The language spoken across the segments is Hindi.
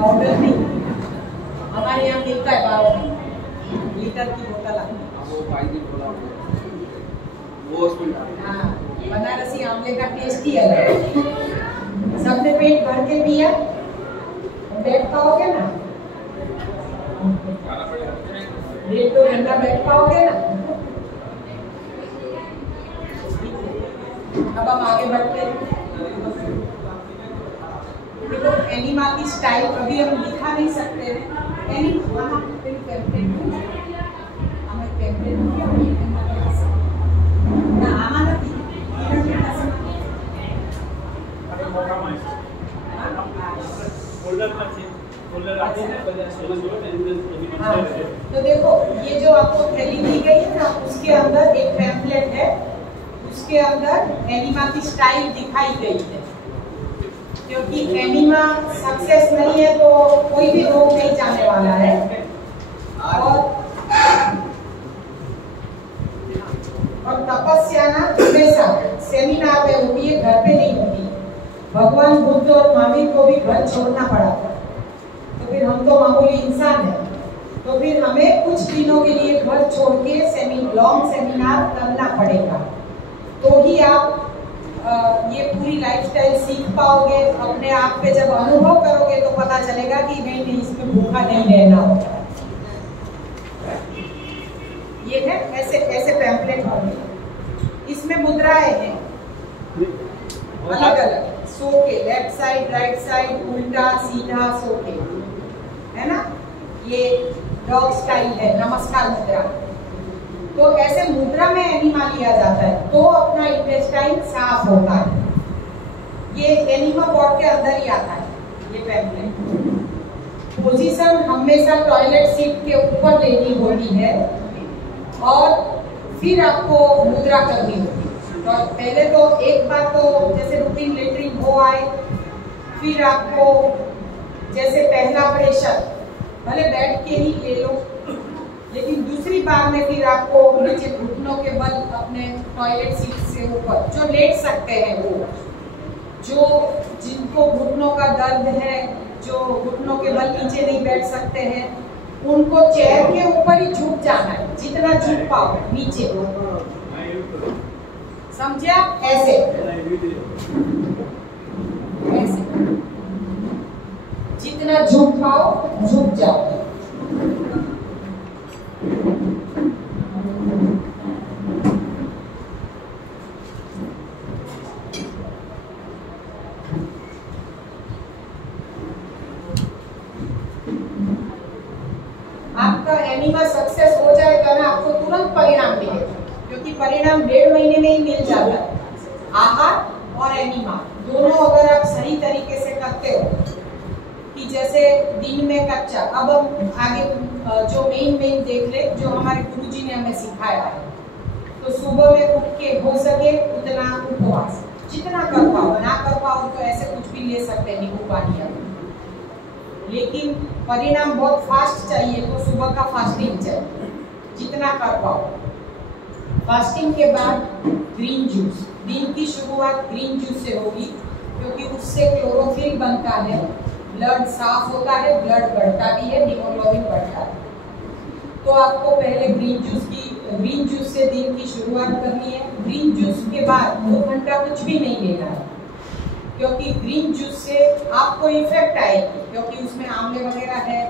पाउडर नहीं, हमारे यहाँ मिलता है 12 लीटर की बोतल आती है। हाँ, बनारसी आंवले का टेस्ट ही अलग है। सबने पेट भर के पिया, बैठ पाओगे ना? 1-2 घंटा बैठ पाओगे ना? अब हम आगे बढ़ते हैं। देखो एनिमा की स्टाइल अभी हम दिखा नहीं सकते हैं। एनिमा तो देखो ये जो आपको थैली दी गई है ना, उसके अंदर एक पैम्फलेट है, उसके अंदर एनिमा की स्टाइल दिखाई गई है। क्योंकि एनिमा सक्सेस नहीं है तो कोई भी रोग नहीं जाने वाला है। और तपस्या ना हमेशा सेमिनार में होती है, घर पे नहीं होती। भगवान बुद्ध और महावीर को भी घर छोड़ना पड़ा था, तो फिर हम तो मामूली इंसान हैं, तो फिर हमें कुछ दिनों के लिए घर छोड़ के लॉन्ग सेमिनार करना पड़ेगा, तो ही आप ये पूरी लाइफस्टाइल सीख पाओगे। अपने आप पे जब अनुभव करोगे तो पता चलेगा कि नहीं इसमें भूखा नहीं रहना होता। ये है ऐसे ऐसे पैम्फलेट होंगे, इसमें मुद्राएं हैं अलग अलग, सो के लेफ्ट साइड, राइट साइड, उल्टा सीधा सो के, है ना। ये डॉग स्टाइल है, नमस्कार मुद्रा। तो ऐसे मुद्रा में एनिमा लिया जाता है तो अपना इंटेस्टाइन साफ होता है। ये एनिमा पॉट के अंदर ही आता है ये पैम्फलेट। पोजीशन हमेशा टॉयलेट सीट के ऊपर लेनी होती है और फिर आपको मुद्रा करनी होती है। तो पहले तो एक बार तो जैसे रूटीन लेटरिन हो आए, फिर आपको जैसे पहला प्रेशर भले बैठ के ही ले लो, लेकिन दूसरी बार में फिर आपको नीचे घुटनों के बल अपने टॉयलेट सीट से ऊपर, जो लेट सकते हैं वो, जो जिनको घुटनों का दर्द है, जो घुटनों के बल नीचे नहीं बैठ सकते हैं, उनको चेयर के ऊपर ही झुक जाना है, जितना झुक पाओ नीचे, समझे आप? ऐसे ऐसे जितना झुक पाओ झुक जाओ। आपका एनिमा सक्सेस हो जाएगा ना, आपको तुरंत परिणाम मिलेगा, क्योंकि परिणाम 1.5 महीने में ही मिल जाता है। आहार और एनिमा दोनों अगर आप सही तरीके से करते हो, कि जैसे दिन में कच्चा, अब हम आगे जो मेन देख ले, जो हमारे गुरुजी ने हमें सिखाया है। तो सुबह में उठ के हो सके उतना उपवास, जितना कर पाओ, ना कर पाओ तो ऐसे कुछ भी ले सकते हैं, नींबू पानी, लेकिन परिणाम बहुत फास्ट चाहिए तो सुबह का फास्टिंग चाहिए, जितना कर पाओ। फास्टिंग के बाद ग्रीन जूस, दिन की शुरुआत ग्रीन जूस से होगी, क्योंकि उससे क्लोरोफिल बनता है, ब्लड साफ होता है, ब्लड बढ़ता भी है, हीमोग्लोबिन बढ़ता है। तो आपको पहले ग्रीन जूस से दिन की शुरुआत करनी है। ग्रीन जूस के बाद 2 घंटा कुछ भी नहीं लेना है, क्योंकि ग्रीन जूस से आपको इफेक्ट आएगी, क्योंकि उसमें आंवले वगैरह है,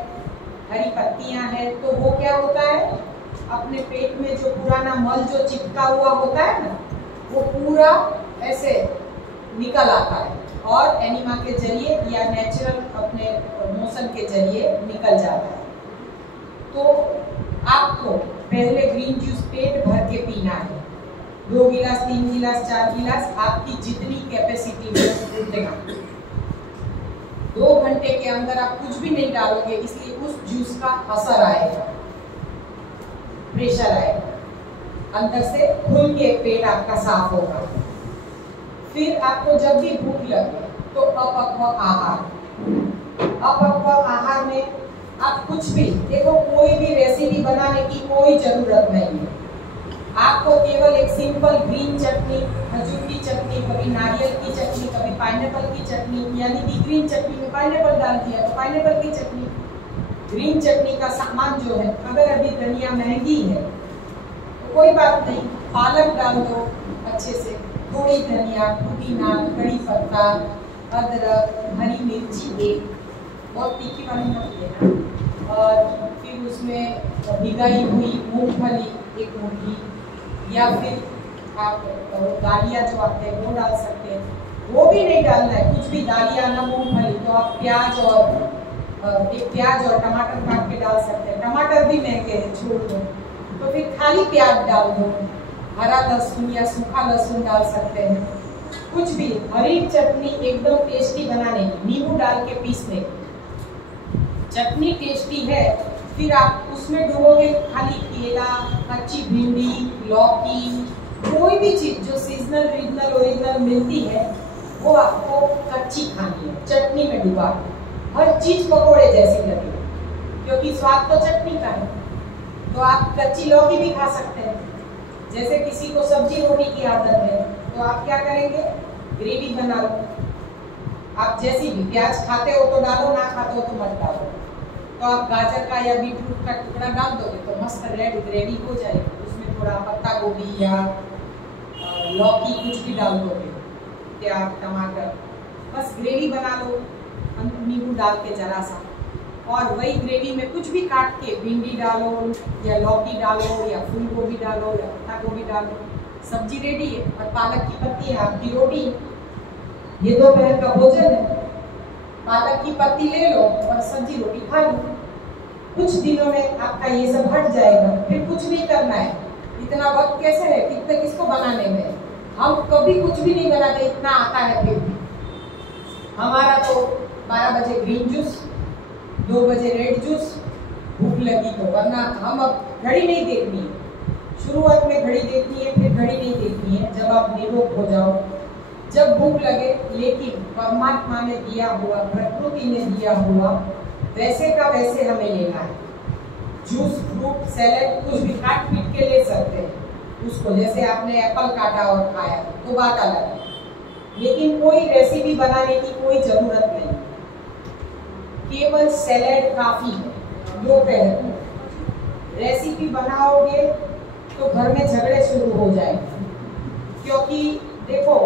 हरी पत्तियां हैं, तो वो क्या होता है, अपने पेट में जो पुराना मल जो चिपका हुआ होता है ना, वो पूरा ऐसे निकल आता है और एनिमा के जरिए या नेचुरल अपने मोशन के जरिए निकल जाता है। तो आपको पहले ग्रीन जूस पेट भर के पीना है, 2 गिलास, 3 गिलास, 4 गिलास, आपकी जितनी कैपेसिटी है उतना। 2 घंटे के अंदर आप कुछ भी नहीं डालोगे, इसलिए उस जूस का असर आएगा, प्रेशर आएगा, अंदर से खुल के पेट आपका साफ होगा। फिर आपको जब भी भूख लगे तो अपक्व आहार, अपक्व आहार में आप कुछ भी देखो, कोई भी रेसिपी बनाने की कोई जरूरत नहीं है। आपको केवल एक सिंपल ग्रीन चटनी, खजूर की चटनी, कभी नारियल की चटनी, कभी पाइनएप्पल की चटनी, यानी कि ग्रीन चटनी में पाइनएप्पल डाल दिया तो पाइनएप्पल की चटनी। ग्रीन चटनी का सामान जो है, अगर अभी धनिया महंगी है तो कोई बात नहीं, पालक डाल दो अच्छे से, थोड़ी धनिया, पुदीना, कड़ी पत्ता, अदरक, हरी मिर्ची, एक बहुत तीखी वाली मत लेना, और फिर उसमें भिगाई हुई मूंगफली एक मुट्ठी, या फिर आप दालियाँ जो आते हैं वो डाल सकते हैं। वो भी नहीं डालना है कुछ भी, दालियाँ ना मूंगफली, तो आप प्याज और टमाटर काट के डाल सकते हैं। टमाटर भी महंगे हैं, छोड़ दो, तो फिर खाली प्याज डाल दो, हरा लहसुन या सूखा लहसुन डाल सकते हैं, कुछ भी। हरी चटनी एकदम टेस्टी बनाने की, नींबू डाल के पीसने की चटनी टेस्टी है। फिर आप उसमें डुबोगे खाली केला, कच्ची भिंडी, लौकी, कोई भी चीज जो सीजनल, रीजनल, ओरिजिनल मिलती है वो आपको कच्ची खानी है, चटनी में डुबा। हर चीज पकोड़े जैसी लगे, क्योंकि स्वाद तो चटनी का है। तो आप कच्ची लौकी भी खा सकते हैं। जैसे किसी को सब्जी रोटी की आदत है तो आप क्या करेंगे, ग्रेवी बना लो। आप जैसी भी, प्याज खाते हो तो डालो, ना खाते हो तो मत डालो। तो आप गाजर का या बीटरूट का टुकड़ा डाल दोगे तो मस्त रेड ग्रेवी हो जाएगी। उसमें थोड़ा पत्ता गोभी या लौकी कुछ भी डाल दोगे, प्याज, टमाटर, बस ग्रेवी बना लो नींबू डाल के जरा सा। और वही ग्रेवी में कुछ भी काट के, भिंडी डालो या लौकी डालो या फूल गोभी डालो या पत्ता गोभी डालो, सब्जी रेडी है। और पालक की पत्ती है आपकी रोटी। ये दोपहर का भोजन है, पालक की पत्ती ले लो और सब्जी रोटी खा लो। कुछ दिनों में आपका ये सब हट जाएगा, फिर कुछ नहीं करना है। इतना वक्त कैसे है, कितने किसको बनाने में, हम कभी कुछ भी नहीं बनाते, इतना आता है। फिर हमारा तो 12 बजे ग्रीन जूस, 2 बजे रेड जूस, भूख लगी तो, वरना हम अब घड़ी नहीं देखनी है। शुरुआत में घड़ी देखनी है, फिर घड़ी नहीं देखनी है जब आप निरोग हो जाओ, जब भूख लगे। लेकिन परमात्मा ने दिया हुआ, प्रकृति ने दिया हुआ वैसे का वैसे हमें लेना है। जूस, फ्रूट, सैलेड कुछ भी काट पीट के ले सकते हैं उसको, जैसे आपने एप्पल काटा और खाया तो बात अलग है। लेकिन कोई रेसिपी बनाने की कोई जरूरत नहीं, केवल सैलेड काफी है। दोपहर रेसिपी बनाओगे तो घर में झगड़े शुरू हो जाएंगे, क्योंकि देखो,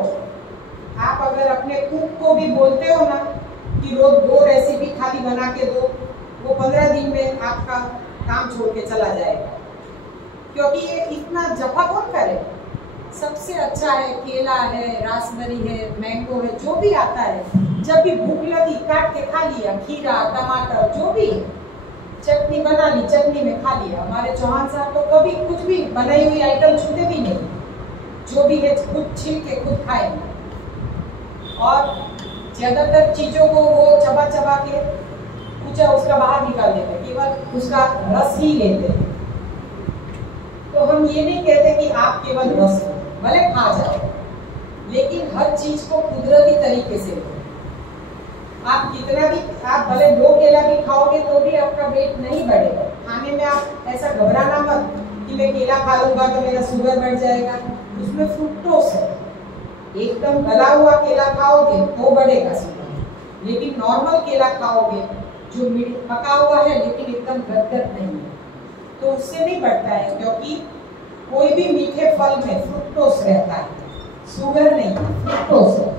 आप अगर अपने कुक को भी बोलते हो ना कि रोज 2 रेसिपी खाली बना के दो, वो 15 दिन में आपका काम छोड़ के चला जाएगा, क्योंकि ये इतना जफा कौन करे। सबसे अच्छा है केला है, रासबेरी है, मैंगो है, जो भी आता है, जब भी भूख लगी काट के खा लिया, खीरा, टमाटर, जो भी है, चटनी बना ली, चटनी में खा लिया। हमारे चौहान साहब तो कभी कुछ भी बनाई हुई आइटम छूते भी नहीं, जो भी है खुद छील के खुद खाएंगे। और ज्यादातर चीजों को वो चबा चबा के कुछ उसका बाहर निकाल देते, केवल उसका रस ही लेते। तो हम ये नहीं कहते कि आप केवल रस लो, भले खा जाओ, लेकिन हर चीज को कुदरती तरीके से लो। आप कितना भी, आप भले 2 केला भी खाओगे तो भी आपका वेट नहीं बढ़ेगा। खाने में आप ऐसा घबराना मत कि मैं केला खा लूंगा तो मेरा शुगर बढ़ जाएगा, उसमें फ्रुक्टोज है। एकदम गला हुआ केला खाओगे तो बढ़ेगा शुगर, लेकिन नॉर्मल केला खाओगे जो पका हुआ है लेकिन एकदम गदगद नहीं है, तो उससे नहीं बढ़ता है, क्योंकि कोई भी मीठे फल में फ्रुक्टोज रहता है, शुगर नहीं, फ्रुक्टोज है।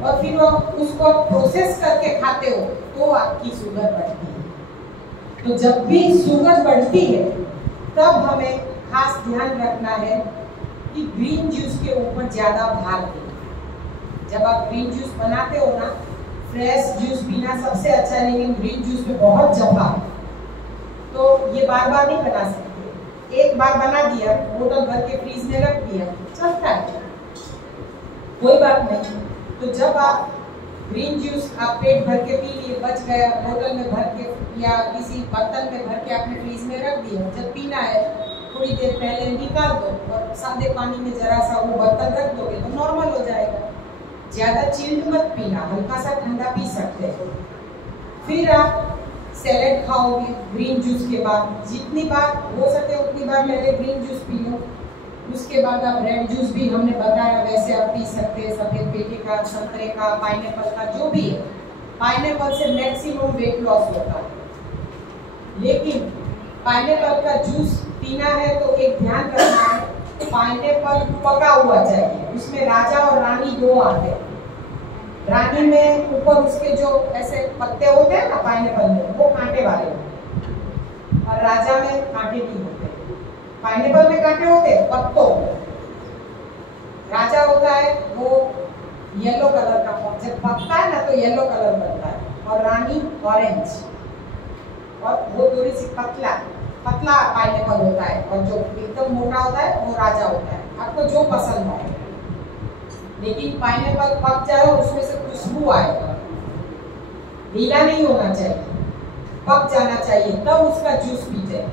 और फिर आप उसको प्रोसेस करके खाते हो तो आपकी शुगर बढ़ती है। तो जब भी शुगर बढ़ती है तब हमें खास ध्यान रखना है कि ग्रीन जूस के ऊपर ज्यादा भार दें। जब आप ग्रीन जूस बनाते हो ना, फ्रेश जूस पीना सबसे अच्छा है, लेकिन ग्रीन जूस में बहुत जफा है, तो ये बार बार नहीं बना सकते। एक बार बना दिया, बोतल भर के फ्रीज में रख दिया, चलता है, कोई बात नहीं। तो जब आप ग्रीन जूस आप पेट भर के पी लिए, बच गया, बोतल में भर के या किसी बर्तन में भर के आपने फ्रीज में रख दिया, जब पीना है थोड़ी देर पहले निकाल दो और सादे पानी में जरा सा वो बर्तन रख दोगे तो नॉर्मल हो जाएगा। ज्यादा चिल्ड मत पीना, हल्का सा ठंडा पी सकते हो। फिर आप सैलेड खाओगे ग्रीन जूस के बाद, जितनी बार हो सके उतनी बार पहले ग्रीन जूस पी लो, उसके बाद आप रेड जूस भी हमने बताया वैसे आप पी सकते हैं, सफेद पेटे का, संतरे का, पाइनएप्पल का, जो भी है। पाइनएप्पल से मैक्सिमम वेट लॉस होता है। लेकिन पाइनएप्पल का जूस पीना है तो एक ध्यान रखना है, पाइनएप्पल पका हुआ चाहिए। उसमें राजा और रानी दो आते हैं। रानी में ऊपर उसके जो ऐसे पत्ते होते हैं ना पाइनएप्पल में, वो कांटे वाले होते हैं, और राजा में कांटे नहीं होते। पाइनएप्पल में कांटे होते हैं पत्तों में, राजा होता है वो येलो कलर का, जब पकता है ना तो येलो कलर बनता है, और रानी ऑरेंज, और वो थोड़ी सी पतला पाइनएप्पल होता है, और जो एकदम मोटा होता है वो राजा होता है। आपको जो पसंद आए, लेकिन पाइनएप्पल पक जाए और उसमें से खुशबू आएगा, ढीला नहीं होना चाहिए, पक जाना चाहिए, तब उसका जूस पीजिए।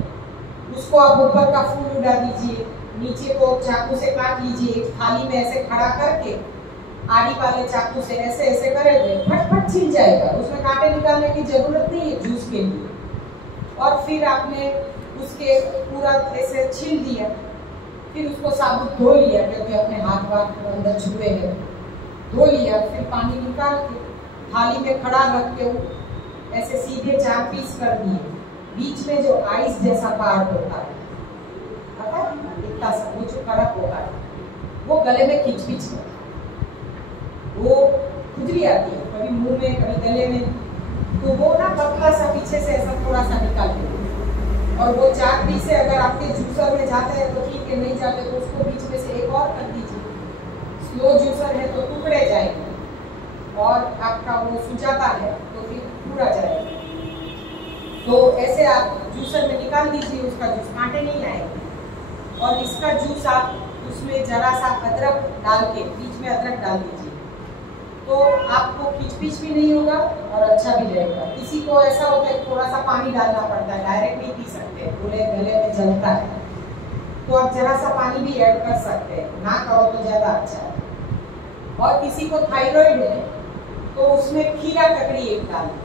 उसको आप ऊपर का फूल उड़ा दीजिए, नीचे को चाकू से काट लीजिए, थाली में ऐसे खड़ा करके आड़ी वाले चाकू से ऐसे ऐसे करेंगे, फट छिल जाएगा, उसमें कांटे निकालने की जरूरत नहीं है जूस के लिए। और फिर आपने उसके पूरा ऐसे छील दिया, फिर उसको साबुत धो लिया, क्योंकि अपने हाथ वाथ अंदर छुए हैं, धो लिया, फिर पानी निकाल के थाली में खड़ा रख के ऐसे सीधे 4 पीस कर दिए। बीच में जो आइस जैसा पार्ट होता है, पता है इतना सा, वो जो कड़क होता है, वो गले में खिंच में वो खुजली आती है, कभी मुंह में कभी गले में, तो वो ना पतला सा पीछे से ऐसा थोड़ा सा निकाल दे। और वो 4 पीस से अगर आपके जूसर में जाते हैं तो ठीक है, नहीं जाते तो उसको बीच में से एक और कर दीजिए। स्लो जूसर है तो टुकड़े जाएंगे, और आपका वो सुजाता है तो फिर पूरा जाएगा। तो ऐसे आप जूसर में निकाल दीजिए, उसका जूस कांटे नहीं आएंगे। और इसका जूस आप उसमें जरा सा अदरक डाल के, बीच में अदरक डाल दीजिए, तो आपको खिचपिच भी नहीं होगा और अच्छा भी रहेगा। किसी को ऐसा होता है थोड़ा सा पानी डालना पड़ता है, डायरेक्ट नहीं पी सकते, पूरे गले में जलता है, तो आप जरा सा पानी भी ऐड कर सकते हैं, ना करो तो ज़्यादा अच्छा है। और किसी को थायराइड है तो उसमें खीरा ककड़ी एक डालें,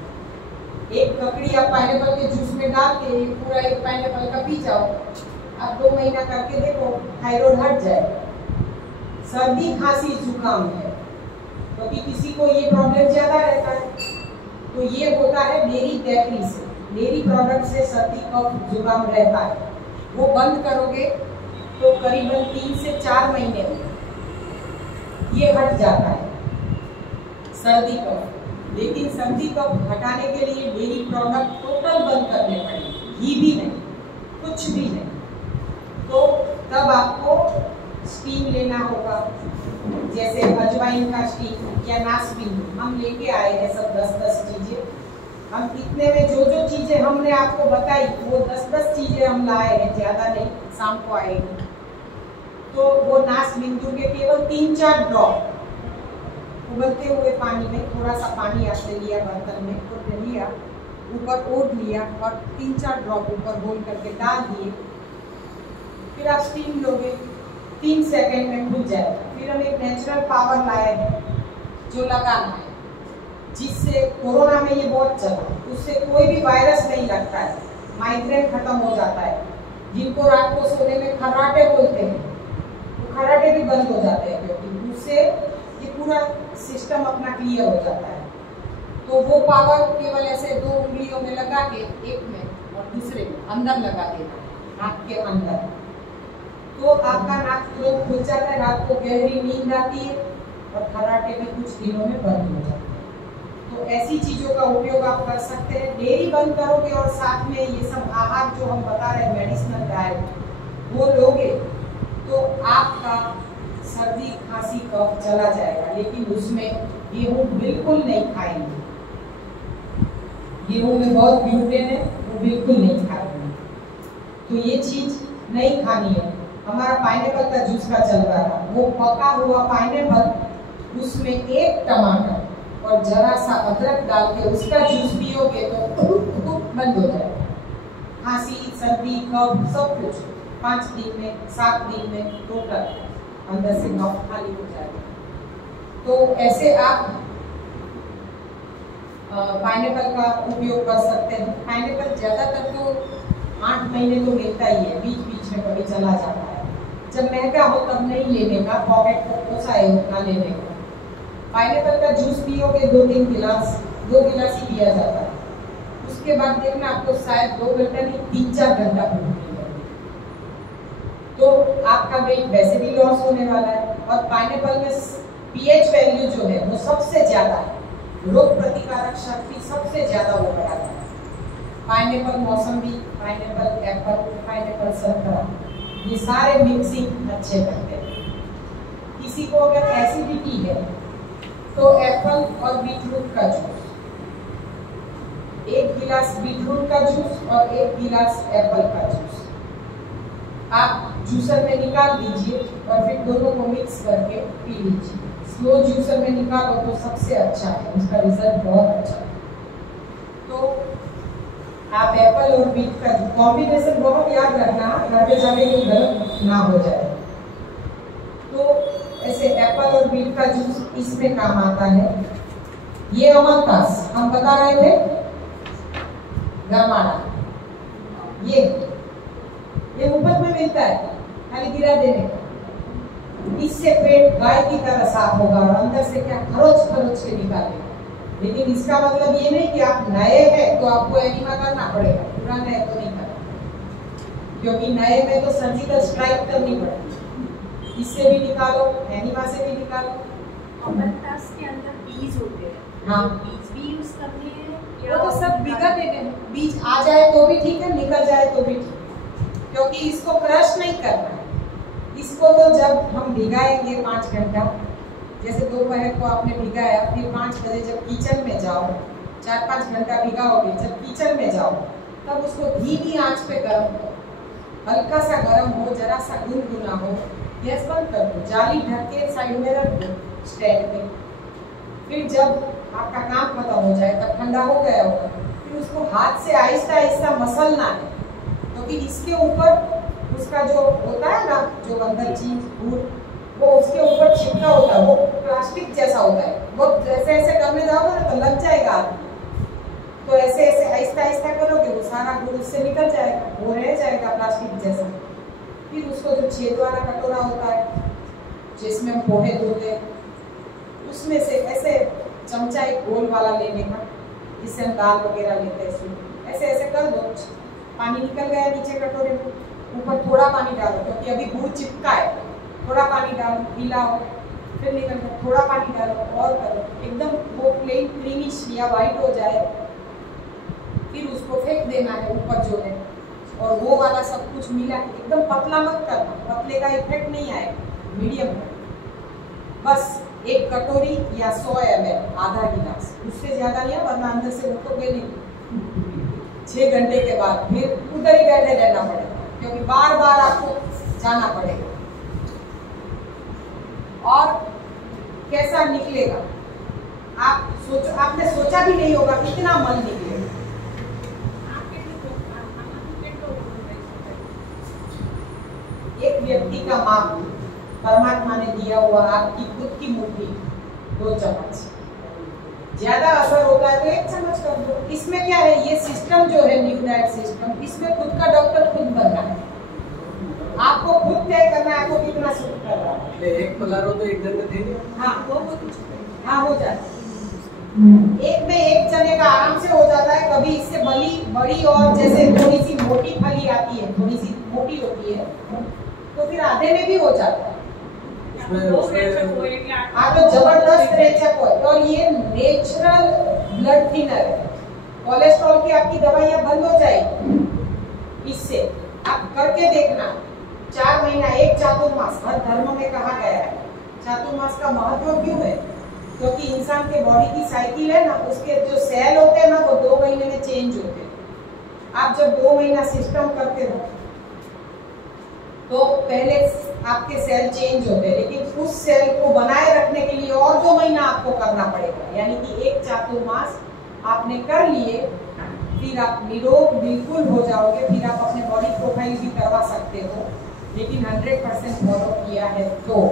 एक ककड़ी आप पाइनएप्पल के जूस में डाल के पूरा एक पाइनएप्पल का पी जाओ, आप 2 महीना करके देखो, थायराइड हट जाएगा। सर्दी खांसी जुकाम है, क्योंकि किसी को ये प्रॉब्लम ज्यादा रहता है, तो ये होता है डेयरी बेकरी से, डेयरी प्रोडक्ट से सर्दी कफ जुकाम रहता है। वो बंद करोगे तो करीबन 3 से 4 महीने में ये हट जाता है सर्दी कफ। लेकिन सर्दी कफ हटाने के लिए डेयरी प्रोडक्ट टोटल बंद करने पड़ेंगे, घी भी नहीं, कुछ भी नहीं। तो तब आपको स्टीम लेना होगा, जैसे अजवाइन का स्टीम या नासबिन हम लेके आए हैं सब 10-10 चीजें। हम इतने में जो जो चीजें हमने आपको बताई वो 10-10 चीजें हम लाए हैं, ज्यादा नहीं, शाम को आएंगे। तो वो नासबिंदु के केवल 3-4 ड्रॉप उबलते हुए पानी में, थोड़ा सा पानी आपने लिया बर्तन में, तो लिया, ऊपर ओढ़ लिया और 3-4 ड्रॉप ऊपर होल करके डाल दिए, फिर आप स्टीम लोगे, 3 सेकंड में खुल जाएगा। फिर हम एक नेचुरल पावर लाए हैं जो लगाना है, जिससे कोरोना में ये बहुत चला, उससे कोई भी वायरस नहीं लगता है, माइग्रेन खत्म हो जाता है। जिनको रात को सोने में खर्राटे बोलते हैं, तो खर्राटे भी बंद हो जाते हैं, क्योंकि उससे ये पूरा सिस्टम अपना क्लियर हो जाता है। तो वो पावर केवल ऐसे 2 उंगलियों में लगा के, एक में और दूसरे में अंदर लगा देना, नाक के अंदर, तो आपका नाक तुरंत खुल जाता है, रात को गहरी नींद आती है और खर्राटे में कुछ दिनों में बंद हो जाता है। तो ऐसी चीजों का उपयोग आप कर सकते हैं। डेयरी बंद करोगे और साथ में ये सब आहार जो हम बता रहे हैं, मेडिसिनल डाइट, वो लोगे तो आपका सर्दी खांसी कफ चला जाएगा। लेकिन उसमें गेहूं बिल्कुल नहीं खाएंगे, गेहूं में बहुत ग्लूटेन है, वो बिल्कुल नहीं खाएंगे, तो ये चीज नहीं खानी है। हमारा पाइनएप्पल का जूस का चल रहा था, वो पका हुआ पाइनएप्पल, उसमें 1 टमाटर और जरा सा अदरक डाल के उसका जूस पियोगे तो बंद हो जाएगा। खांसी, सर्दी, कफ सब कुछ 5 दिन में, 7 दिन में टोटल अंदर से नॉक खाली हो जाएगा। तो ऐसे आप पाइनएप्पल का उपयोग कर सकते हैं। पाइनएप्पल ज़्यादातर तो 8 महीने तो मिलता ही है, बीच बीच में कभी चला जाता है, जब महंगा हो तब नहीं लेने का, पॉकेट को पोसाए उतना लेने का। पाइनएप्पल का जूस पियोगे 2-3 गिलास, 2 गिलास ही पिया जाता है। उसके बाद देखना आपको शायद 2 घंटा नहीं 3-4 घंटा भूख नहीं लगेगी। तो आपका वेट वैसे भी लॉस होने वाला है। और पाइनएप्पल में पीएच वैल्यू जो है वो सबसे ज्यादा है, रोग प्रतिकारक शक्ति सबसे ज्यादा वो बढ़ाता है। पाइनएप्पल मौसम्बी, पाइनएप्पल एप्पल, पाइनएप्पल संतरा, ये सारे मिक्सिंग अच्छे करते हैं। किसी को अगर एसिडिटी है तो एप्पल और बीटरूट का जूस, 1 गिलास बीटरूट का जूस और 1 गिलास एप्पल का जूस आप जूसर में निकाल दीजिए और फिर दोनों को मिक्स करके पी लीजिए। स्लो जूसर में निकालो तो सबसे अच्छा है, उसका रिजल्ट बहुत अच्छा है। तो आप एप्पल और बीट का कॉम्बिनेशन बहुत याद रखना, घर पे जाने के गलत ना हो जाए। तो ऐसे एप्पल और बीट का जूस इसमें काम आता है। ये अमलतास हम बता रहे थे, गरमाना, ये मुफ्त में मिलता है, खाली गिरा देने का। इससे पेट गाय की तरह साफ होगा और अंदर से क्या खरोच खरोच के निकालेगा। लेकिन इसका मतलब ये नहीं कि आप नए हैं तो आपको एनिमा करना पड़ेगा, पुराने है तो नहीं करना, क्योंकि नए में तो सर्जिकल स्ट्राइक करनी पड़ेगी। इससे भी निकालो, एनिमा से भी निकालो। अमलतास के अंदर बीज होते हैं, हाँ, बीज भी यूज करने हैं वो तो सब भिगा देते हैं। बीज आ जाए तो भी ठीक है, निकल जाए तो भी ठीक है, क्योंकि इसको क्रश नहीं करना है। इसको तो जब हम भिगाएंगे 5 घंटा, जैसे दोपहर को आपने भिगाया, फिर 5 बजे जब किचन में जाओ, 4-5 घंटा भिगाओगे, जब किचन में जाओ तब उसको धीमी आंच पे गर्म करो, हल्का सा गर्म हो, जरा सा गुनगुना हो, गैस बंद कर दो, जाली ढक के साइड में रख दो स्टैंड पे। फिर जब आपका काम खत्म हो जाए तब ठंडा हो गया होगा, फिर उसको हाथ से आहिस्ता आहिस्ता मसलना है, क्योंकि इसके ऊपर उसका जो होता है ना, जो अंदर चीज गुड़, वो उसके ऊपर चिपका होता है, वो प्लास्टिक जैसा होता है। वो जैसे ऐसे करने जाओगे ना तो लग जाएगा आदमी, तो ऐसे ऐसे आहिस्ता आहिस्ता करोगे वो सारा गुड़ उससे निकल जाएगा, वो रह जाएगा प्लास्टिक जैसा। फिर उसको जो छेद वाला कटोरा होता है जिसमें हम पोहे धोते हैं, उसमें से ऐसे चमचा एक गोल वाला लेने का, जिससे हम दाल वगैरह लेते हैं, ऐसे ऐसे कर दो, पानी निकल गया नीचे कटोरे में, ऊपर थोड़ा पानी डालो क्योंकि अभी गुड़ चिपका है, थोड़ा पानी डालो, हिलाओ, फिर निकल गया, थोड़ा पानी डालो और करो, एकदम वो प्लेन क्रीमिश या वाइट हो जाए, फिर उसको फेंक देना है ऊपर जो है। और वो वाला सब कुछ मिला के एकदम पतला मत करना, पतले का इफेक्ट नहीं आएगा, मीडियम है। बस 1 कटोरी या 100 ml, आधा गिलास, उससे ज्यादा नहीं, वरना अंदर से उठोगे नहीं। 6 घंटे के बाद फिर उधर ही बैठे रहना पड़ेगा, क्योंकि बार बार आपको जाना पड़ेगा। और कैसा निकलेगा आप सोचो, आपने सोचा भी नहीं होगा कितना मल निकलेगा। एक व्यक्ति का माप परमात्मा ने दिया हुआ आपकी खुद की मुट्ठी 2 चम्मच, ज्यादा असर होता है तो 1 चम्मच कर दो। इसमें क्या है, ये सिस्टम जो है न्यू डाइट सिस्टम, इसमें खुद का डॉक्टर खुद बनना है, आपको खुद तय करना है आपको कितना सूट कर रहा है। एक पलारो तो एक जन थे। हाँ वो हाँ हो जाता है, एक में 1 चने का आराम से हो जाता है। कभी इससे बड़ी और जैसे थोड़ी सी मोटी फली आती है, थोड़ी सी मोटी होती है, तो फिर आधे में भी हो जाता है। हाँ तो जबरदस्त रेचक हो, और ये नेचुरल ब्लड थिनर है। कोलेस्ट्रॉल की आपकी दवाइयाँ बंद हो जाएगी इससे, आप करके देखना। 4 महीना, 1 चातुर्मास हर धर्म में कहा गया है। चातुर्मास का महत्व क्यों है, क्योंकि इंसान के बॉडी की साइकिल है ना, उसके जो सेल होते हैं ना वो 2 महीने में चेंज होते हैं। आप जब 2 महीना सिस्टम करते हो तो पहले आपके सेल चेंज होते हैं, लेकिन उस सेल को बनाए रखने के लिए और 2 महीना आपको करना पड़ेगा। यानी कि 1 चातुर्मास आपने कर लिए, फिर आप निरोग बिल्कुल हो जाओगे। फिर आप अपने बॉडी प्रोफाइल भी करवा सकते हो, लेकिन 100% फॉलो किया है तो,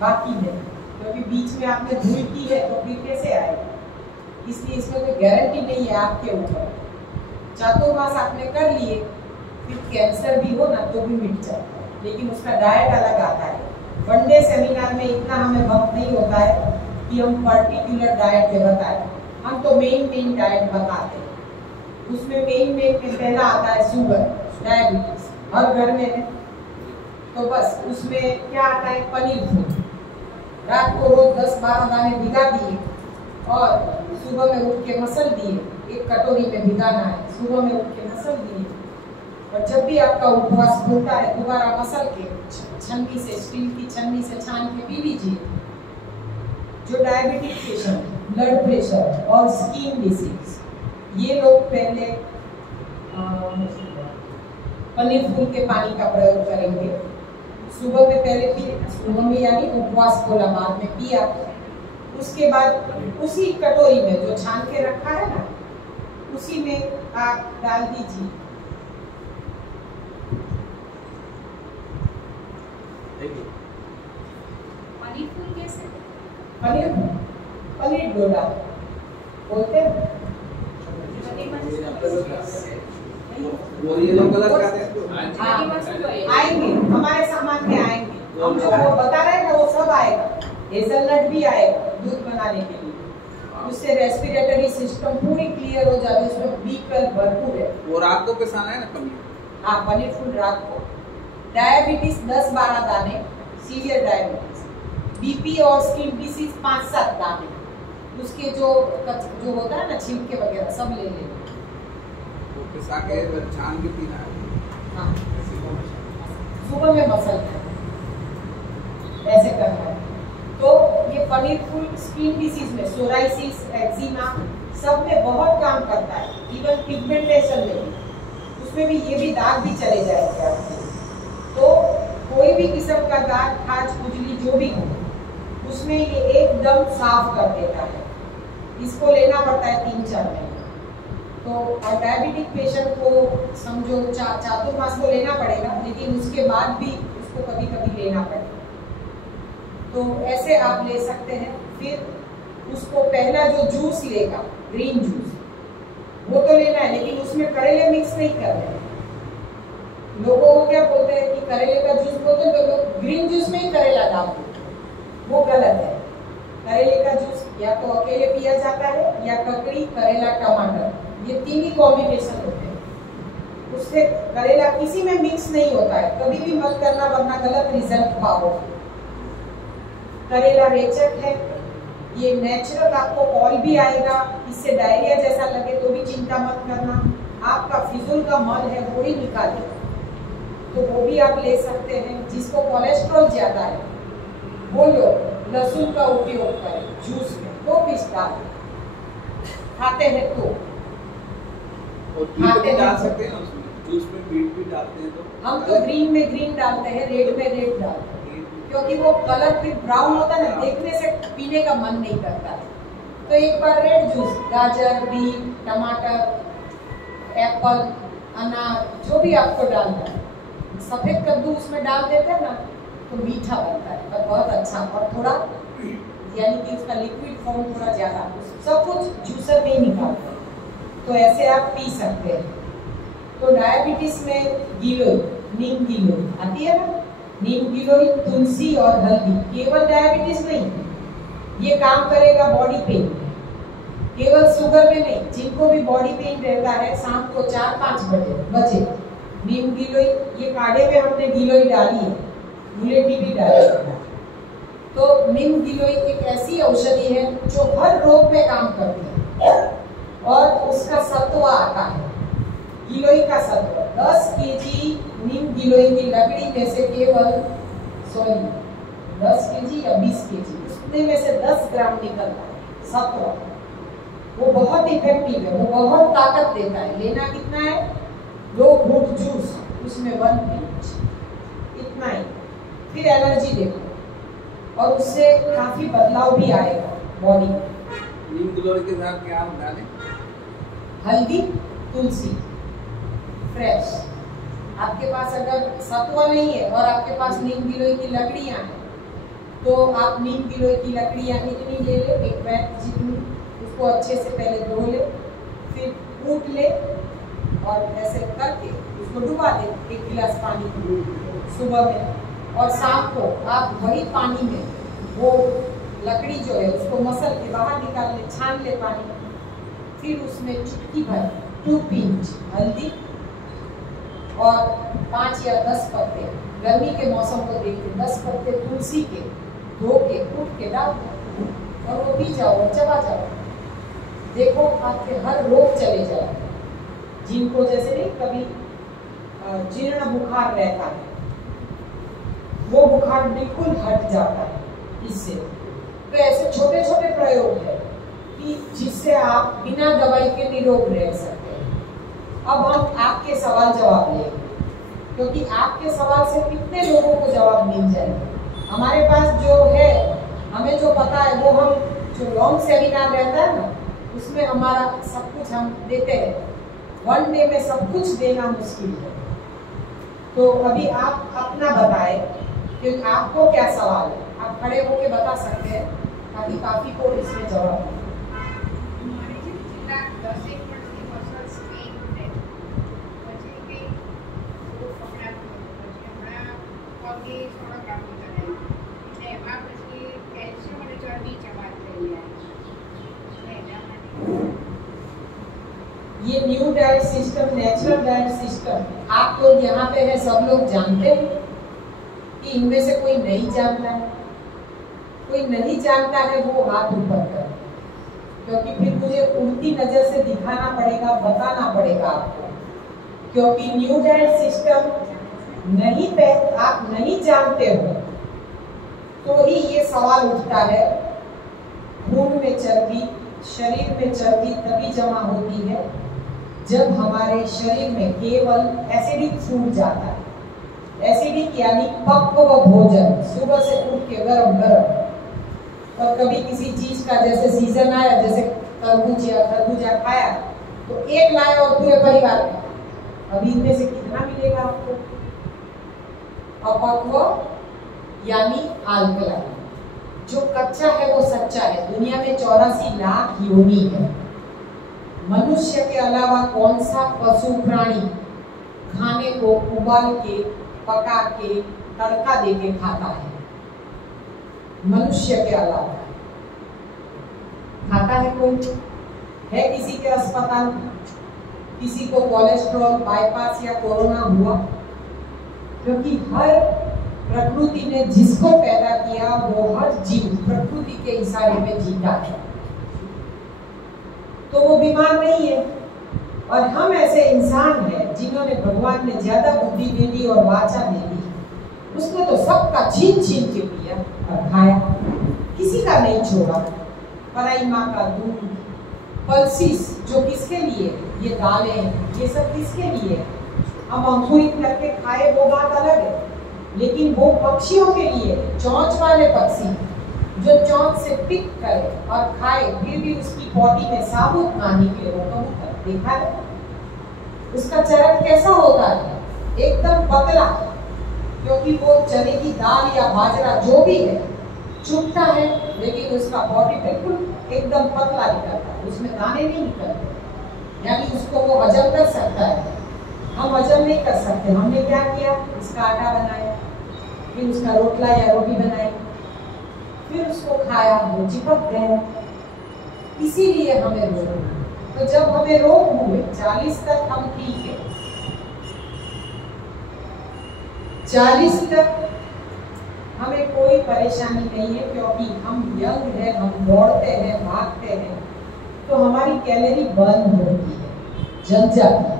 बाकी नहीं, क्योंकि बीच में आपने भूल की है तो फिर कैसे आएगा, इसलिए इसमें कोई गारंटी नहीं है आपके ऊपर। चातुर्मास आपने कर लिए, फिर कैंसर भी हो ना तो भी मिट जाता है। लेकिन उसका डाइट अलग आता है। वनडे सेमिनार में इतना हमें वक्त नहीं होता है कि हम पर्टिकुलर डाइट में बताएं, हम तो मेन डाइट बताते हैं। उसमें मेन में पहला आता है शुगर, डायबिटीज, हर घर में है। तो बस उसमें क्या आता है, पनीर फूड। रात को रोज 10-12 दाने भिगा दिए और सुबह में उठ के मसल दिए, एक कटोरी में भिगाना है, सुबह में उठ के मसल दिए, और जब भी आपका उपवास खुलता है दोबारा मसल के छन्नी से, स्टील की छन्नी से छान के पी लीजिए। जो डायबिटिक पेशेंट, ब्लड प्रेशर और स्किन डिसीज, ये लोग पहले पनीर फूल के पानी का प्रयोग करेंगे। सुबह में पहले पिए, सुबह में यानी उपवास खोला, बाद में पिया। उसके बाद उसी कटोरी में जो छान के रखा है ना, उसी में आप डाल दीजिए पनीर फूल। कैसे? पनीर डोडा बोलते हैं। आएंगे हमारे सामान में आएंगे, हम जो वो बता रहे हैं ना वो सब आएगा। हेज़लनट भी आएगा दूध बनाने के लिए, उससे रेस्पिरेटरी सिस्टम पूरी क्लियर हो जाती है, उसमें B12 भरपूर है। वो रात को पिसाना है ना पनीर? हाँ, पनीर फूल रात को। डायबिटीज 10-12 दाने, सीवियर डायबिटीज, बीपी और स्किन डिसीज 5-7 दाने, उसके जो होता है ना छिलके वगैरह सब ले लेंगे। वो पिसा के छान के पीना है। हाँ, सुबह में मसल ऐसे करना है। तो ये पनीर फूल स्किन डिसीज में, सोराइसिस, एक्जिमा, सब में बहुत काम करता है। इवन पिगमेंटेशन में, उसमें भी ये भी दाग भी चले जाएंगे आपके। तो कोई भी किस्म का दाग, खाज, खुजली जो भी हो, उसमें ये एकदम साफ कर देता है। इसको लेना पड़ता है 3-4 महीने। तो और डायबिटिक पेशेंट को समझो चातुर्मास को लेना पड़ेगा, लेकिन उसके बाद भी उसको कभी कभी लेना पड़ेगा। तो ऐसे आप ले सकते हैं। फिर उसको पहला जो जूस लेगा, ग्रीन जूस, वो तो लेना है, लेकिन उसमें करेले मिक्स नहीं करने। लोगों को क्या बोलते हैं कि करेले का जूस बोलते हैं, तो लोग ग्रीन जूस में ही करेला डालते हैं, वो गलत है। करेले का जूस या तो अकेले पिया जाता है, या ककड़ी, करेला, टमाटर, ये 3 ही कॉम्बिनेशन होते हैं। उससे करेला किसी में मिक्स नहीं होता है, कभी भी मत करना वरना गलत रिजल्ट पाओगे। करेला रेचक है, ये नेचुरल, आपको कॉल भी आएगा, इससे डायरिया जैसा लगे तो भी चिंता मत करना, आपका फिजूल का मल है वो ही निकालेगा, तो वो भी आप ले सकते हैं। जिसको कोलेस्ट्रॉल ज्यादा है वो लोग लहसुन का उपयोग करें जूस में, 2 पीस डाल खाते हैं तो। और बीट भी डाल सकते हैं उसमें, जूस में बीट भी डालते हैं तो। हम तो ग्रीन में ग्रीन डालते हैं, रेड में रेड डालते हैं, क्योंकि वो कलर फिर ब्राउन होता है ना, देखने से पीने का मन नहीं करता है। तो एक बार रेड जूस, गाजर, बीट, टमाटर, एप्पल, अनार, जो भी आपको डालना है, सफेद कद्दू उसमें डाल देते हैं ना, तो मीठा बनता है और बहुत अच्छा, और थोड़ा यानी कि उसका लिक्विड फॉर्म थोड़ा ज्यादा, सब कुछ जूसर में ही निकालते हैं। तो ऐसे आप पी सकते हैं। तो डायबिटीज में गिलोय, नीम गिलोय आती है ना, नीम गिलोय, तुलसी और हल्दी, केवल डायबिटीज नहीं, ये काम करेगा बॉडी पेन, केवल शुगर में नहीं, जिनको भी बॉडी पेन रहता है शाम को 4-5 बजे नीम गिलोय, ये काढ़े में हमने गिलोय डाली है, गुलेटी भी डाली है। तो नीम गिलोय एक ऐसी औषधि है जो हर रोग में काम करती है, और उसका सत्व आता है, गिलोय का सत्व 10 केजी नीम गिलोय की लकड़ी में से केवल 10 केजी या 20 केजी, उसमें में से 10 ग्राम निकलता है सत्व। वो बहुत इफेक्टिव है, वो बहुत ताकत देता है। लेना कितना है, 2 घूंट जूस, उसमें 1 पिंच, इतना ही। फिर एलर्जी देखो, और उससे काफी बदलाव भी आएगा बॉडी में। नीम गिलोय के साथ क्या डालें? हल्दी, तुलसी, फ्रेश। आपके पास अगर सत्व नहीं है और आपके पास नीम गिलोय की लकड़ियां हैं, तो आप नीम गिलोय की लकड़ियां इतनी ले ले, एक बैग जितनी, उसको अच्छे से पहले धो ले, फिर कूट ले, और ऐसे करके उसको डुबा दे 1 गिलास पानी में, सुबह में, और शाम को आप वही पानी में वो लकड़ी जो है उसको मसल के बाहर निकाल ले, छान ले पानी, फिर उसमें चुटकी भर 2 पिंच हल्दी और 5 या 10 पत्ते, गर्मी के मौसम को देखते 10 पत्ते तुलसी के धो के कूट के डाल दो और वो पी जाओ और चबा जाओ। देखो आपके हर रोग चले जाए। जिनको जैसे नहीं कभी जीर्ण बुखार रहता है, वो बुखार बिल्कुल हट जाता है इससे। तो ऐसे छोटे छोटे प्रयोग है कि जिससे आप बिना दवाई के निरोग रह सकते हैं। अब हम आपके सवाल जवाब लेंगे, क्योंकि आपके सवाल से कितने लोगों को जवाब मिल जाएंगे। हमारे पास जो है, हमें जो पता है वो हम जो लॉन्ग सेमिनार रहता है ना, उसमें हमारा सब कुछ हम देते हैं। 1 डे में सब कुछ देना मुश्किल है। तो अभी आप अपना बताएं कि आपको क्या सवाल है, आप खड़े होके बता सकते हैं ताकि काफी को इसमें जवाब हो। ये new diet system, natural diet system, आप लोग यहाँ पे है सब लोग जानते हैं कि इनमें से कोई नहीं जानता है? कोई नहीं जानता है वो हाथ ऊपर कर, क्योंकि फिर मुझे उल्टी नजर से दिखाना पड़ेगा, बताना पड़ेगा आपको। क्योंकि न्यू डाइट सिस्टम आप नहीं जानते हो तो ही ये सवाल उठता है। खून में चर्बी, शरीर में चर्बी तभी जमा होती है जब हमारे शरीर में केवल एसिडिक फूड जाता है। एसिडिक यानी पक्व भोजन, सुबह से उठ के गरम गरम। और कभी किसी चीज का जैसे सीजन आया, जैसे तरबूज या खरबूजा खाया तो एक लाए और पूरे परिवार में, अभी इनमें से कितना मिलेगा आपको? अपक्व यानी अल्कलाइन, जो कच्चा है वो सच्चा है। दुनिया में 84 लाख योनि है। मनुष्य के अलावा कौन सा पशु प्राणी खाने को उबाल के, पका के, तड़का दे के खाता है? मनुष्य के अलावा खाता है कोई? है किसी के अस्पताल, किसी को कोलेस्ट्रॉल, बाईपास या कोरोना हुआ? क्योंकि हर प्रकृति ने जिसको पैदा किया वो हर जीव प्रकृति के इशारे में जीता है, तो वो बीमार नहीं है। और हम ऐसे इंसान हैं जिन्होंने भगवान ने ज्यादा बुद्धि दे दी और वाचा दे दी, उसने तो सबका छीन छीन के पिया और खाया, किसी का नहीं छोड़ा। पराई माँ का दूध, पल्सिस जो किसके लिए, ये दालें, ये सब किसके लिए? हम अंकुरित करके खाए वो बात अलग है, लेकिन वो पक्षियों के लिए, चोंच वाले पक्षी जो चोंच से पिक करे और खाए फिर भी उसकी बॉडी में साबुत ना निकले, वो कबूतर देखा है? उसका चरण कैसा होता है? एकदम पतला, क्योंकि वो चने की दाल या बाजरा जो भी है चुभता है, लेकिन उसका बॉडी बिल्कुल एकदम पतला निकलता है, उसमें दाने नहीं निकलते, यानी उसको वो हजम कर सकता है। हम हजम नहीं कर सकते। हमने क्या किया? इसका आटा बनाया, फिर उसका रोटला या रोटी बनाई, फिर उसको खाया, वो चिपक गए, इसीलिए हमें रोग हुए। तो जब हमें रोग हुए 40 तक हम ठीक है, 40 तक हमें कोई परेशानी नहीं है, क्योंकि हम यंग है, हम दौड़ते हैं, भागते हैं, तो हमारी कैलोरी बर्न होती है, जल जाती है।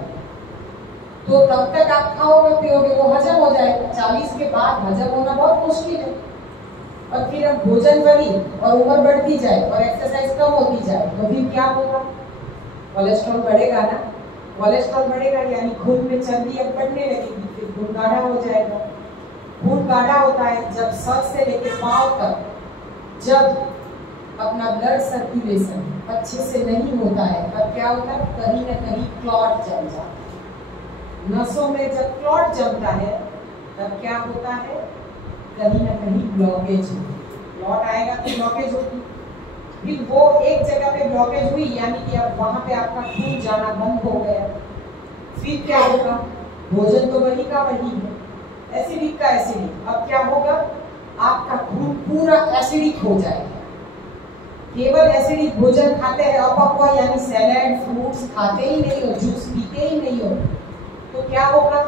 तो तब तक आप खाओगे पियोगे, वो हजम हो जाएगा। 40 के बाद हजम होना बहुत मुश्किल है। और फिर अब भोजन बढ़ी और उम्र बढ़ती जाए और एक्सरसाइज कम होती जाए तो फिर क्या होगा? कोलेस्ट्रॉल बढ़ेगा ना। कोलेस्ट्रॉल बढ़ेगा यानी खून में चर्बी अब बढ़ने लगेगी, फिर खून गाढ़ा हो जाएगा। खून गाढ़ा होता है जब सर से लेके पांव तक, जब अपना ब्लड सर्कुलेशन अच्छे से नहीं होता है, तब क्या होता है? कहीं ना कहीं क्लॉट जम जाता है। नसों में जब क्लॉट जमता है तब क्या होता है? कहीं ना कहीं ब्लॉकेज होती है। क्लॉट आएगा तो ब्लॉकेज होगी, फिर वो एक जगह पे ब्लॉकेज हुई यानी कि अब वहां पे आपका खून जाना बंद हो गया। फिर क्या होगा? भोजन तो वही का वही है, एसिडिक का एसिडिक। अब क्या होगा, आपका खून पूरा एसिडिक हो जाएगा। केवल एसिडिक भोजन खाते हैं, अपक्व यानी सैलेड फ्रूट्स खाते ही नहीं हो, जूस पीते ही नहीं हो, तो क्या होगा,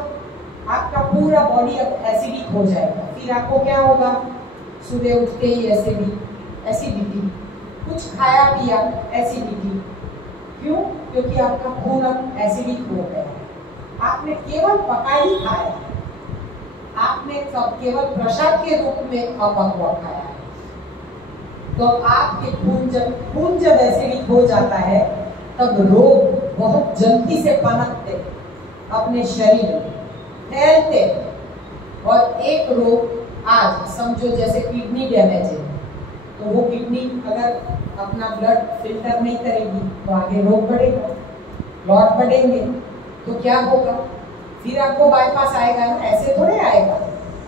आपका पूरा बॉडी अब एसिडिक हो जाएगा। फिर आपको क्या होगा, सुबह उठते ही एसिडिटी, कुछ खाया पिया एसिडिटी। क्यों? क्योंकि आपका खून अब एसिडिक हो गया है। आपने केवल पका ही खाया है, आपने केवल प्रसाद के रूप में अपक्व खाया है। तो आपके खून जब एसिडिक हो जाता है, तब रोग बहुत जल्दी से पनपते अपने शरीर में, फैलते। और एक रोग आज समझो जैसे किडनी डैमेज है, तो वो किडनी अगर अपना ब्लड फिल्टर नहीं करेगी तो आगे रोग बढ़ेगा, क्लॉट बढ़ेंगे, तो क्या होगा, फिर आपको बाईपास आएगा ना, ऐसे थोड़े आएगा।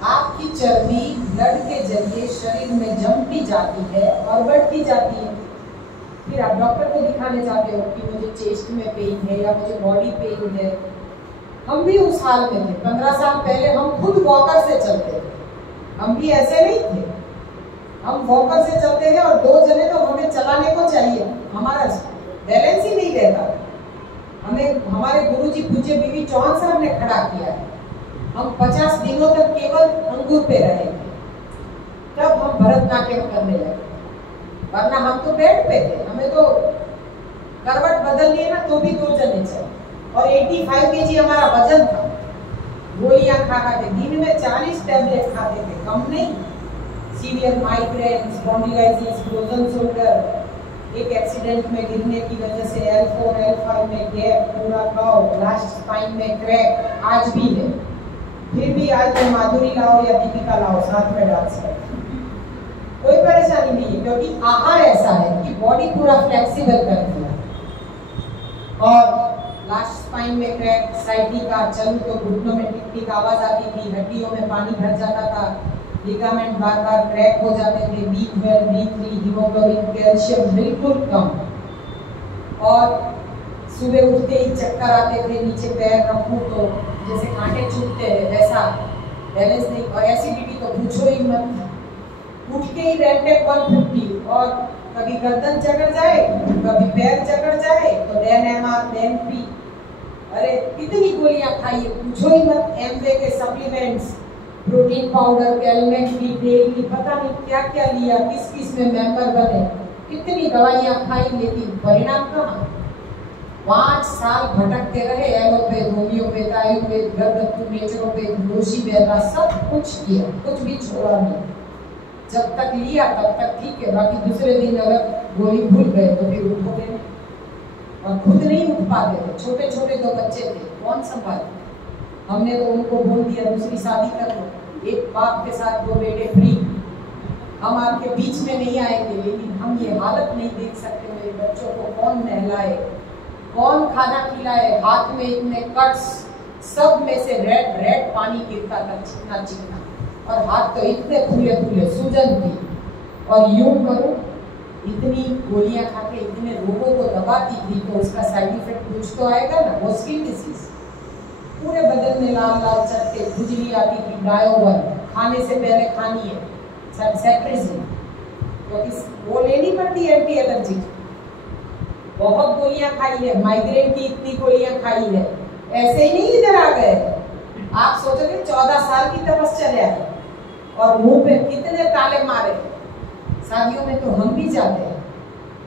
आपकी चर्बी ब्लड के जरिए शरीर में जमती जाती है और बढ़ती जाती है। फिर आप डॉक्टर को दिखाने जाते हो कि मुझे चेस्ट में पेन है या मुझे बॉडी पेन है। हम भी उस हाल में थे, 15 साल पहले हम खुद वॉकर से चलते थे, हम भी ऐसे नहीं थे। हम वॉकर से चलते थे और 2 जने तो हमें चलाने को चाहिए, हमारा बैलेंस ही नहीं रहता। हमें हमारे गुरुजी पूज्य बीबी चौहान साहब ने खड़ा किया है। हम 50 दिनों तक केवल अंगूर पे रहे थे, तब हम भरतनाट्यम करने लगे, वरना हम तो बेड पे थे। हमें तो करवट बदल लिए ना तो भी 2 जने चले। और 85 kg हमारा वजन था। गोलियां खा थे, दिन में 40 टैबलेट खाते थे, कम नहीं। Severe migraine, spondylitis, frozen shoulder, एक एक्सीडेंट में गिरने की वजह से L4 L5 में गैप, पूरा कर्व, लास्ट स्पाइन में क्रैक आज भी है। फिर भी आज तो माधुरी लाओ या दीपिका लाओ, साथ में डांस करो, कोई परेशानी नहीं है, क्योंकि आहार ऐसा है कि बॉडी पूरा फ्लेक्सिबल कर दिया। और लास्ट स्पाइन में क्रैक, साइटिका, चलूं तो घुटनों में टिक टिक आवाज आती थी, हड्डियों में पानी भर जाता था, लिगामेंट बार बार क्रैक हो जाते थे, B12, B3, हीमोग्लोबिन, कैल्शियम बिल्कुल कम। और सुबह उठते ही चक्कर आते थे, नीचे पैर रखूं तो जैसे कांटे चुभते हैं वैसा, बैलेंस नहीं। और एसिडिटी तो पूछो ही मत, उठ के ही रेंटेक 150, और कभी गर्दन जकड़ जाए, कभी पैर जकड़ जाए तो डेन-MR, डेन-P। अरे कितनी गोलियां खाइए, पूछो ही मत। एमवे के सप्लीमेंट्स, प्रोटीन पाउडर, कैलमेट की डेली, पता नहीं क्या क्या लिया, किस किस में मेंबर बने, कितनी दवाइयां खाई, लेकिन परिणाम कहाँ। 5 साल भटकते रहे, एलोपैथ, होम्योपैथ, आयुर्वेद, घरगथ्थू, नेचुरोपैथ, जोशी वैद्य, सब कुछ किया, कुछ भी छोड़ा नहीं। जब तक लिया तब तक ठीक है, बाकी दूसरे दिन अगर गोली भूल गए तो फिर उठोगे नहीं। और खुद नहीं उठ पाते थे, छोटे छोटे 2 बच्चे थे, कौन संभाले। हमने तो उनको बोल दिया दूसरी शादी कर लो, एक बाप के साथ 2 बेटे फ्री, हम आपके बीच में नहीं आएंगे। लेकिन हम ये हालत नहीं देख सकते, मेरे बच्चों को कौन नहलाए, कौन खाना खिलाए, हाथ में इतने कट्स, सब में से रेड रेड पानी गिरता था, चिकना चिकना, और हाथ तो इतने फूले फूले, सूजन थी। और यूं करो, इतनी गोलियां खाके इतने रोगों को दबाती थी, तो उसका साइड इफेक्ट कुछ तो आएगा ना, वो स्किन डिजीज। पूरे बदन में लाल लाल चट्टे, खुजली आती थी, डायोवन, खाने से पहले खानी है सेट्रिजिन, क्योंकि वो लेनी पड़ती है एंटी एलर्जी। बहुत गोलियां खाई है, माइग्रेन की इतनी गोलियां खाई है, ऐसे ही नहीं इधर आ गए। आप सोचोगे 14 साल की तपस्या है और मुंह पे कितने ताले मारे। शादियों में तो हम भी जाते हैं,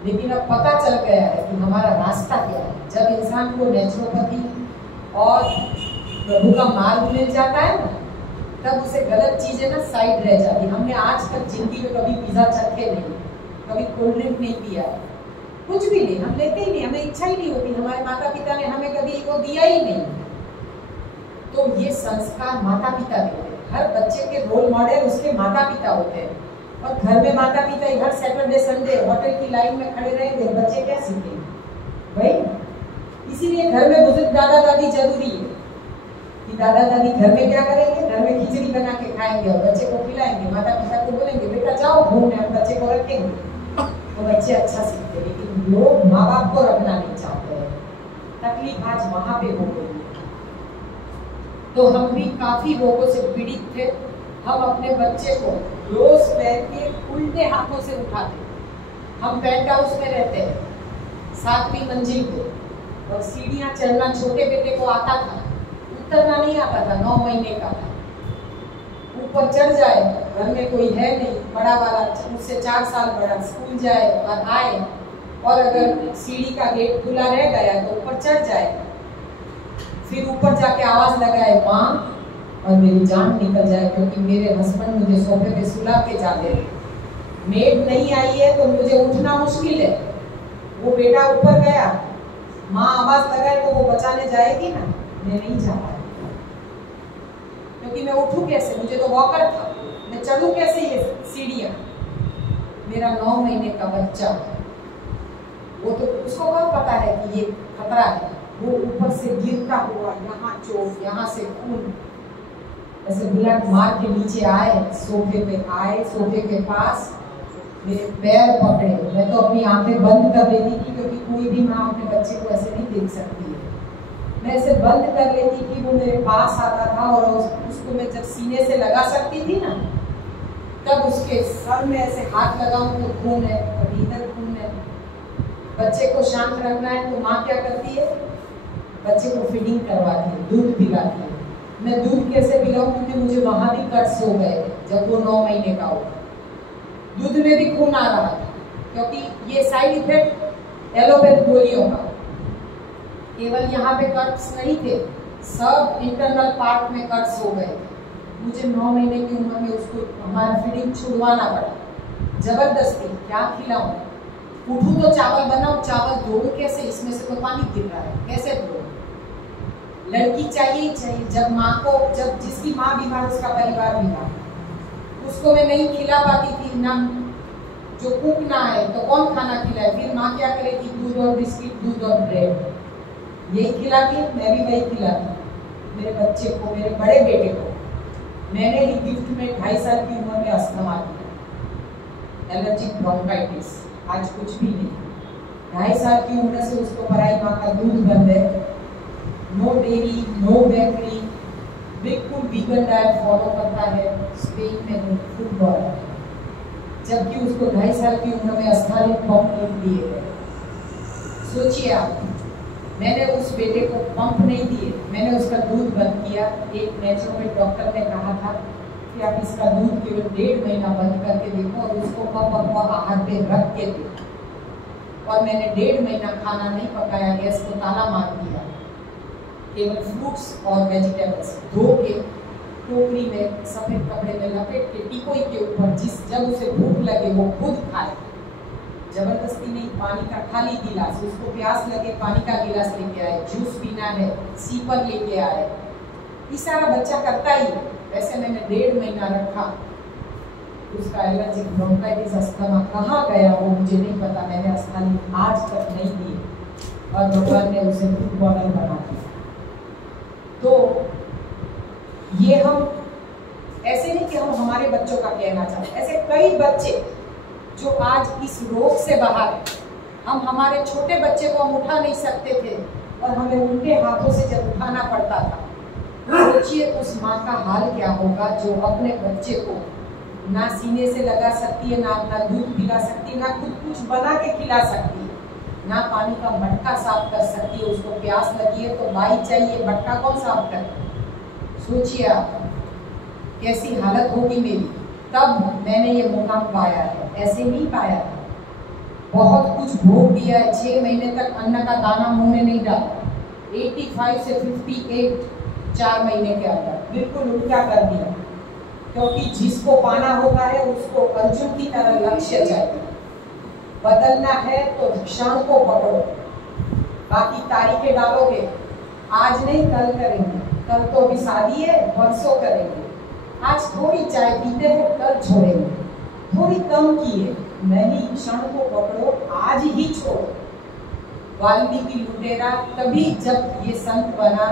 लेकिन अब पता चल गया है कि हमारा रास्ता क्या है। जब इंसान को नेचुरोपैथी और प्रभु का मार्ग मिल जाता है ना, तब उसे गलत चीजें ना साइड रह जाती। हमने आज तक जिंदगी में कभी पिज्जा चखे नहीं, कभी कोल्ड ड्रिंक नहीं पिया, कुछ भी नहीं, हम लेते ही नहीं, हमें इच्छा ही नहीं होती। हमारे माता पिता ने हमें कभी वो दिया ही नहीं। तो ये संस्कार माता पिता देते हैं। हर बच्चे के रोल मॉडल उसके माता पिता होते हैं। और घर में माता पिता हर सैटरडे संडे होटल की लाइन में खड़े रहेंगे, बच्चे क्या सीखेंगे भाई। इसीलिए घर में बुजुर्ग दादा दादी जरूरी है कि दादा दादी घर में क्या करेंगे, घर में खिचड़ी बना के खाएंगे और बच्चे को खिलाएंगे। माता पिता को बोलेंगे बेटा जाओ घूमने, हम बच्चे को रखेंगे, तो बच्चे अच्छा सीखते। लेकिन लोग माँ बाप को रखना नहीं चाहते हैं, तकलीफ आज वहां पे हो गई। तो हम भी काफी रोगों से पीड़ित थे। हम अपने बच्चे को रोज पैर के उल्टे हाथों से उठाते। हम पेंट हाउस में रहते हैं 7वीं मंजिल पे, और सीढ़ियाँ चढ़ना छोटे बेटे को आता था, उतरना नहीं आता था, 9 महीने का था। ऊपर चढ़ जाए, घर में कोई है नहीं, बड़ा वाला उससे 4 साल बड़ा, स्कूल जाए और आए, और अगर सीढ़ी का गेट खुला रह गया तो ऊपर चढ़ जाए, फिर ऊपर जाके आवाज लगाए माँ, और मेरी जान निकल जाए, क्योंकि मेरे हस्बैंड मुझे सोफे पे सुला के जा दे। मेड नहीं आई है तो मुझे उठना मुश्किल है। वो बेटा ऊपर गया, माँ आवाज लगाए तो वो बचाने जाएगी ना, मैं नहीं जा पाई, क्योंकि मैं उठूं कैसे, मुझे तो वॉकर था, मैं चढ़ूं कैसे ये सीढ़ियाँ। मेरा 9 महीने का बच्चा, वो तो उसको क्या पता है कि ये खतरा है। वो ऊपर से गिरता हुआ, यहाँ चोट, यहाँ से खून, ऐसे ब्लड मार के नीचे आए, सोफे पे आए, सोफे के पास मेरे पैर पकड़े। मैं तो अपनी आंखें बंद कर लेती थी, क्योंकि कोई भी माँ अपने बच्चे को ऐसे नहीं देख सकती है। मैं ऐसे बंद कर लेती थी, वो मेरे पास आता था, और उसको मैं जब सीने से लगा सकती थी ना, तब उसके सर में ऐसे हाथ लगाऊं तो खून है, और इधर खून है। बच्चे को शांत रखना है तो माँ क्या करती है, बच्चे को फीडिंग करवाती है, दूध पिलाती है। मैं दूध कैसे पिलाऊं, क्योंकि मुझे वहां भी कट्स हो गए जब वो 9 महीने का हुआ। दूध में भी खून आ रहा था, क्योंकि ये साइड इफेक्ट एलोपैथ गोलियों का। केवल यहाँ पे कट्स नहीं थे, सब इंटरनल पार्ट में कट्स हो गए। मुझे 9 महीने की उम्र में उसको हमारा फीडिंग छुड़वाना पड़ा, जबरदस्ती। क्या खिलाऊं, उठूं तो चावल बनाऊं, चावल धोऊं कैसे, इसमें से तो पानी गिर रहा है, कैसे धोऊं। लड़की चाहिए ही चाहिए। जब माँ को, जब जिसकी माँ बीमार, उसका परिवार बीमार, उसको मैं नहीं खिला पाती थी ना, जो कुक ना है तो कौन खाना खिलाए। फिर माँ क्या करेगी, दूध और बिस्किट, दूध और ब्रेड, यही खिलाती। मैं भी वही खिलाती मेरे बच्चे को, मेरे बड़े बेटे को। मैंने ही गिफ्ट में 2.5 साल की उम्र में अस्थमा दिया, एलर्जिक ब्रोंकाइटिस, आज कुछ भी नहीं। 2.5 साल की उम्र से उसको पराई माँ का दूध बंद है, नो डेयरी, नो बेकरी, बिल्कुल वीगन डाइट फॉलो करता है। स्पेन में फुटबॉल, जबकि उसको 2.5 साल की उम्र में अस्थालित पंप नहीं दिए गए। सोचिए आप, मैंने उस बेटे को पंप नहीं दिए, मैंने उसका दूध बंद किया। एक नेचुरोपैथ डॉक्टर ने कहा था कि आप इसका दूध केवल 1.5 महीना बंद करके देखो, और उसको कम आहार पे रख के देखो। और मैंने 1.5 महीना खाना नहीं पकाया, गैस को ताला मार दिया, केवल फ्रूट्स और वेजिटेबल्स धो के टोकरी में सफेद कपड़े में लपेट के टिकोई के ऊपर, जब उसे भूख लगे वो खुद खाए, जबरदस्ती नहीं। पानी का खाली गिलास, उसको प्यास लगे पानी का गिलास लेके आए, जूस पीना है सीपर लेके आए, ये सारा बच्चा करता ही है। वैसे मैंने 1.5 महीना रखा। उसका एलर्जिक ब्रोंकाइटिस, अस्थमा कहाँ गया वो मुझे नहीं पता। मैंने अस्थाली आज तक नहीं दी, और भगवान ने उसे फुटबॉलर बना दिया। तो ये हम ऐसे नहीं कि हम हमारे बच्चों का कहना चाहते, ऐसे कई बच्चे जो आज इस रोग से बाहर है। हम हमारे छोटे बच्चे को हम उठा नहीं सकते थे, और हमें उल्टे हाथों से जब उठाना पड़ता था, सोचिए उस माँ का हाल क्या होगा जो अपने बच्चे को ना सीने से लगा सकती है, ना अपना दूध पिला सकती है, ना खुद कुछ बना के खिला सकती है, ना पानी का मटका साफ कर सकती है। उसको प्यास लगी है तो बाई चाहिए, मटका कौन साफ करे। सोचिए आप कैसी हालत होगी मेरी। तब मैंने ये मुकाम पाया है, ऐसे नहीं पाया था। बहुत कुछ भोग दिया है। 6 महीने तक अन्न का दाना मुंह में नहीं डाला। 85 से 58 4 महीने के अंदर बिल्कुल उल्टा कर दिया, क्योंकि जिसको पाना होता है उसको अर्जुन की तरह लक्ष्य चाहिए। बदलना है तो क्षण को पकड़ो, बाकी तारीखें डालोगे, आज नहीं कल करेंगे, कल तो अभी शादी है, परसों करेंगे, आज थोड़ी चाय पीते हैं, कल छोड़ेंगे, थोड़ी कम की है, नहीं, क्षण को पकड़ो, आज ही छोड़ो। वाल्मीकि लुटेरा तभी जब ये संत बना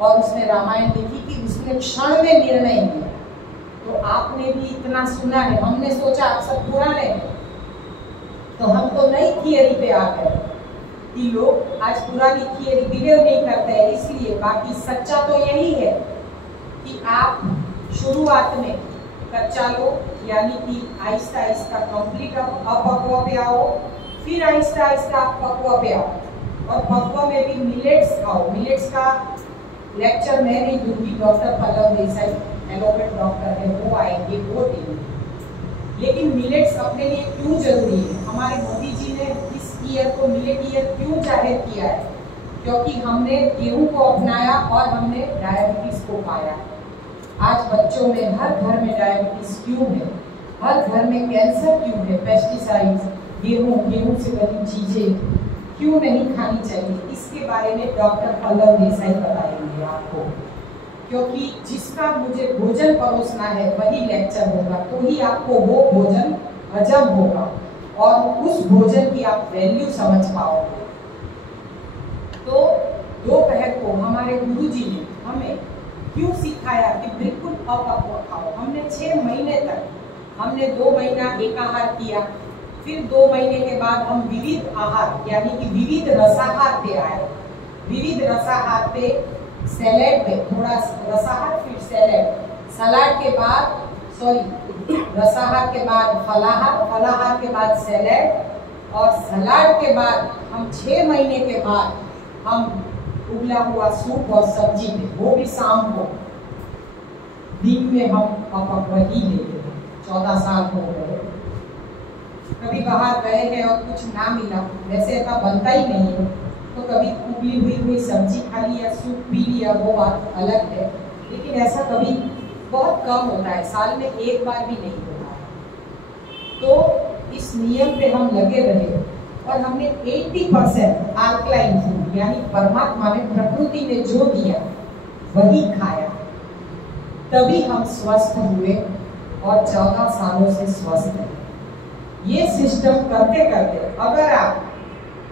और उसने रामायण लिखी कि उसने क्षण में निर्णय लिया। तो आपने भी इतना सुना है, हमने सोचा आप सब पुराने हैं, तो हम तो नई थियरी पे आ गए कि लोग आज पुरानी थियरी बिलीव नहीं करते हैं, इसलिए बाकी सच्चा तो यही है कि आप शुरुआत में कच्चा लो, यानी कि आहिस्ता आहिस्ता कंप्लीट अपक्व पे आओ, फिर आहिस्ता आहिस्ता आप पक्व पे आओ, और पक्व में भी मिलेट्स खाओ। मिलेट्स का लेक्चर मैं नहीं दूंगी, doctor Pallav Desai allopath doctor है, वो आएंगे, वो देंगे। लेकिन मिलेट्स अपने लिए क्यों जरूरी है? हमारे मोदी जी ने इस ईयर को मिलेट ईयर क्यों जाहिर किया है? क्योंकि हमने गेहूं को अपनाया और हमने डायबिटीज को पाया। आज बच्चों में हर घर में डायबिटीज क्यों है, हर घर में कैंसर क्यों है? पेस्टिसाइड्स, गेहूं से बनी चीजें क्यों नहीं खानी चाहिए? इसके बारे में डॉक्टर पल्लव देसाई बताएंगे आपको, क्योंकि जिसका मुझे भोजन परोसना है वही लेक्चर होगा, तो ही आपको वो भोजन हजम होगा और उस भोजन की आप वैल्यू समझ पाओगे। तो दोपहर को हमारे गुरुजी ने हमें क्यों सिखाया कि बिल्कुल अपक्व खाओ? हमने 6 महीने तक, हमने 2 महीना एकाहार किया, फिर 2 महीने के बाद हम विविध आहार यानी कि विविध रसाहार पे आए। विविध रसाहार पे सैलेड पे थोड़ा रसाहार, फिर सैलेड, सलाद के बाद रसाहार के बाद फलाहार, फलाहार के बाद सैलेड, और सलाद के बाद हम 6 महीने के बाद हम उबला हुआ सूप और सब्जी पे, वो भी शाम को। दिन में हम अपक्व ही लेते हैं। 14 साल हो गए। कभी बाहर गए हैं और कुछ ना मिला, वैसे ऐसा बनता ही नहीं है, तो कभी उबली हुई सब्जी खा ली या सूप पी लिया, वो बात अलग है। लेकिन ऐसा कभी बहुत कम होता है, साल में एक बार भी नहीं होता है। तो इस नियम पे हम लगे रहे और हमने 80% अल्कलाइन फूड यानी परमात्मा ने, प्रकृति ने जो दिया वही खाया, तभी हम स्वस्थ हुए और 14 सालों से स्वस्थ हैं। ये सिस्टम करते करते अगर आप